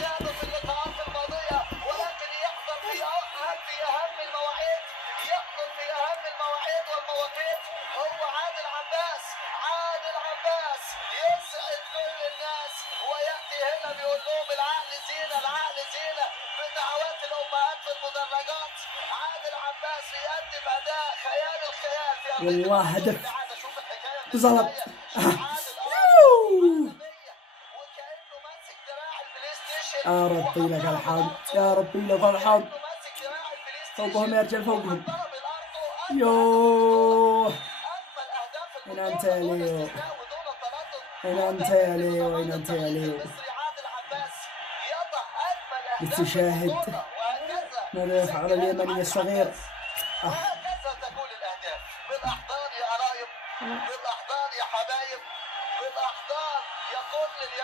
غاب في اللقاءات الماضية، ولكن يحضر في أهم المواعيد، يحضر في أهم المواعيد والمواقيت. هو عادل عباس. عادل عباس يسعد كل الناس، ويأتي هنا بيقول لهم العقل زينة، العقل زينة، بدعوات الأمهات في المدرجات. عادل عباس يقدم أداء خيال الخيال في أرضية والله الملعب. هدف شوف الحكاية من بالضبط. البداية. شوف عادل عالمية، وكأنه ماسك دراع البلاي ستيشن يا ربي لك وحطها الحمد، بالأرض، يا ربي لك الحمد. وكأنه ماسك دراع البلاي فوقهم يا ستيشن رجال، فوقهم. وحطها بالأرض. يوه، أجمل أهداف وين البطولة انت يا دون ليو؟ استثناء ودون تردد. وين انت هدف يا من ليو؟ نظرات وين انت يا التاريخ ليو؟ المصري عادل عباس يضع أجمل لسه أهداف شاهد البطولة، وهكذا ماذا يفعل يسجلها اليمني عادل الصغير. عباس. وهكذا تكون الأهداف بالأحضان يا قرايب، بالأحضان يا حبايب، بالأحضان يا كل اليمن.